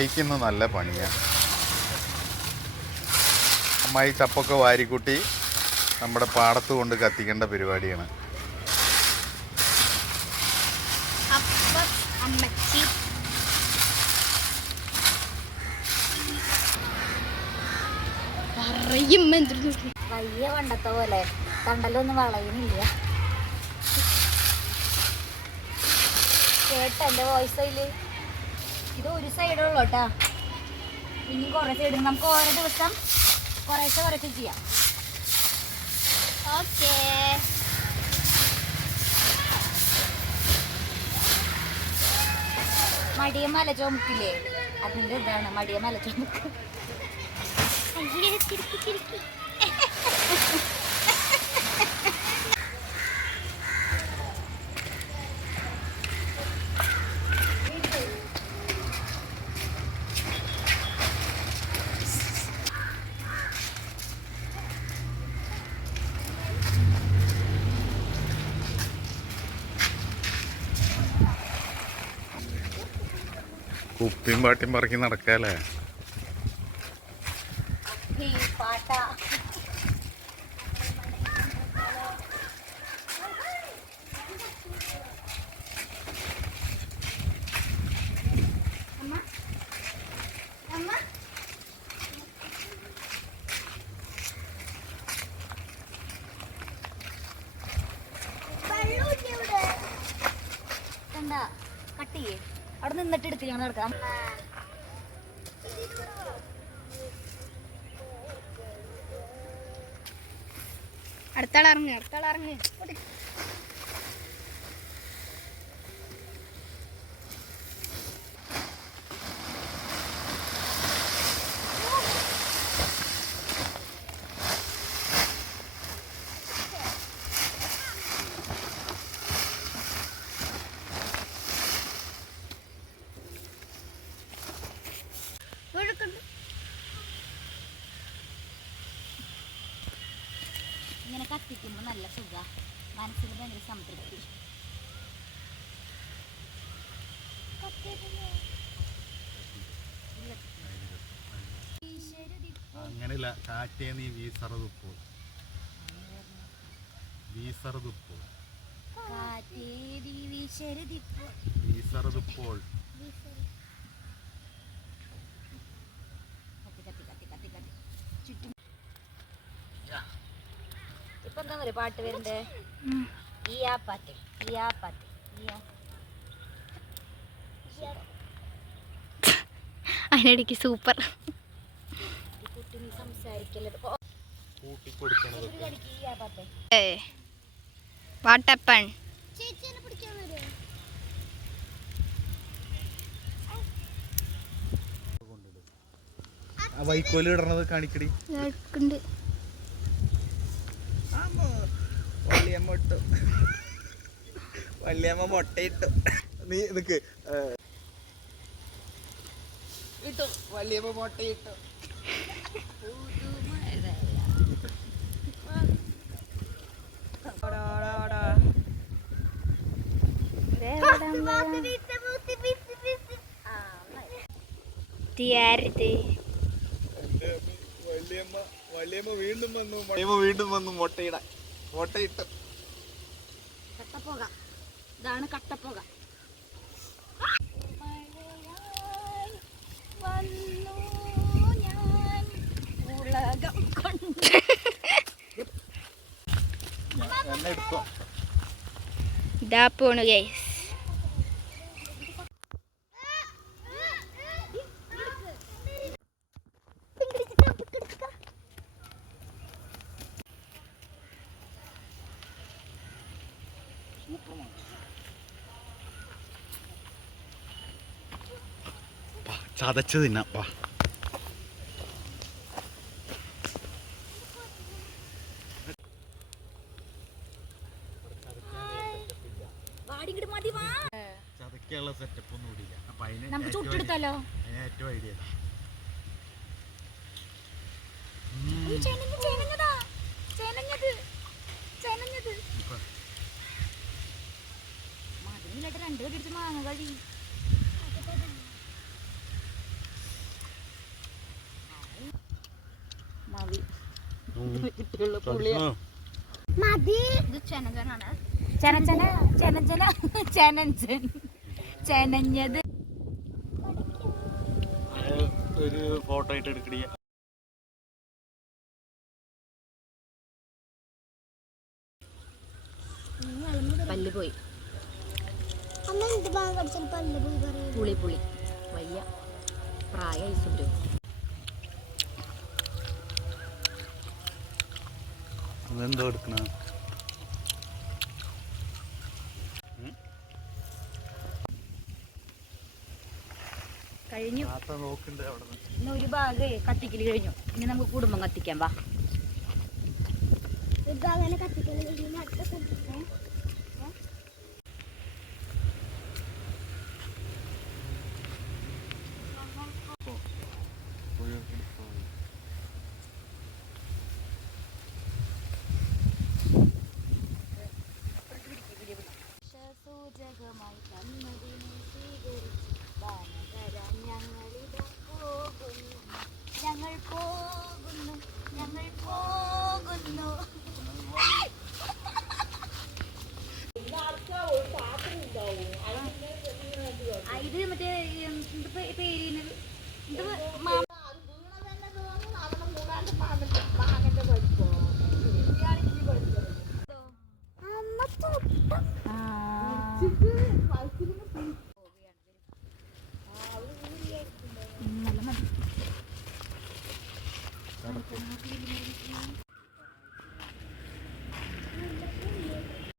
അമ്മായിക്കിന്ന് നല്ല പണിയാണ്. അമ്മായി ചപ്പൊക്കെ വാരിക്കൂട്ടി നമ്മുടെ പാടത്ത് കൊണ്ട് കത്തിക്കേണ്ട പരിപാടിയാണ്. വയ്യ പണ്ടത്തെ പോലെ കണ്ടല്ലൊന്നും വളയുന്നില്ല. കേട്ട എൻ്റെ വോയിസ് അതില് ഇത് ഒരു സൈഡുള്ളൂ കേട്ടാ. ഇനി കുറേ സൈഡ് നമുക്ക് ഓരോ ദിവസം കുറേശ്ശെ ചെയ്യാം. ഓക്കേ, മടിയ മല ചുമക്കില്ലേ, അതിൻ്റെ ഇതാണ് മടിയ മല ചുമക്ക്. കുപ്പിയും പാട്ടിയും പറക്കി നടക്കാല്ലേ. കട്ട് ചെയ്യേ, അവിടെ നിന്നിട്ട് എടുത്ത് ഞങ്ങൾ നടക്കാം. അടുത്താളിറങ്ങ്. ഇങ്ങനെ കത്തിക്കുമ്പോൾ നല്ല സുഖ, മനസ്സിന് ഭയങ്കര സംതൃപ്തി. അങ്ങനെയല്ല, കാറ്റേ നീ വീസറതുപ്പോൾ ഇപ്പൊ എന്താ പറയുക, പാട്ട് വരണ്ടേ, ഈ ആ പാട്ട് അതിനിടയ്ക്ക് സൂപ്പർ വാട്ടപ്പൺ. വൈക്കോല് ഇടണത് കാണിക്കടി. വല്യമ്മ മുട്ടയിട്ടു. നീ നിക്ക് ഇട്ടു, വല്യമ്മ മുട്ടയിട്ടു. വല്യമ്മ വീണ്ടും വന്നു മുട്ടയിട്ട്. കട്ടപ്പോക, ഇതാണ് കട്ടപ്പോക. ഇതാ പോണു ഗൈസ്. ചതച്ച് തിന്നാം. ചതക്കുള്ള സെറ്റപ്പ് ഒന്നും കൂടിയില്ല. അപ്പൊ നമുക്ക് ചുട്ടെടുത്താലോ? ഏറ്റവും ഐഡിയ രണ്ടു പേര് മാങ്ങ കഴി ഇത് ചെനകനാണ്. ചെനച്ചന ചെനച്ചന ചെനഞ്ചൻ ചെനഞ്ഞത്. ഒരു ഫോട്ടോ ആയിട്ട് എടുക്കടിയ. പല്ല് പോയി. പുളി പുളി വയ്യ പ്രായ ഐസുണ്ട്. അതെന്തോ എടുക്കണ കഴിഞ്ഞു. നോക്കണ്ടേ അവിടെ നിന്ന്. ഇന്ന് ഒരു ഭാഗം കത്തിക്കല് കഴിഞ്ഞു. ഇനി നമുക്ക് കുടുംബം കത്തിക്കാം. വാ സൂചകമായി തന്നതിനെ സ്വീകരിച്ച് ദാനകരാൻ ഞങ്ങളിതാ പോകുന്നു. ഞങ്ങൾ പോകുന്നു ഞങ്ങൾ പോകുന്നു. ഇത് മറ്റേ പേരിന് ഇത് നല്ല മതി.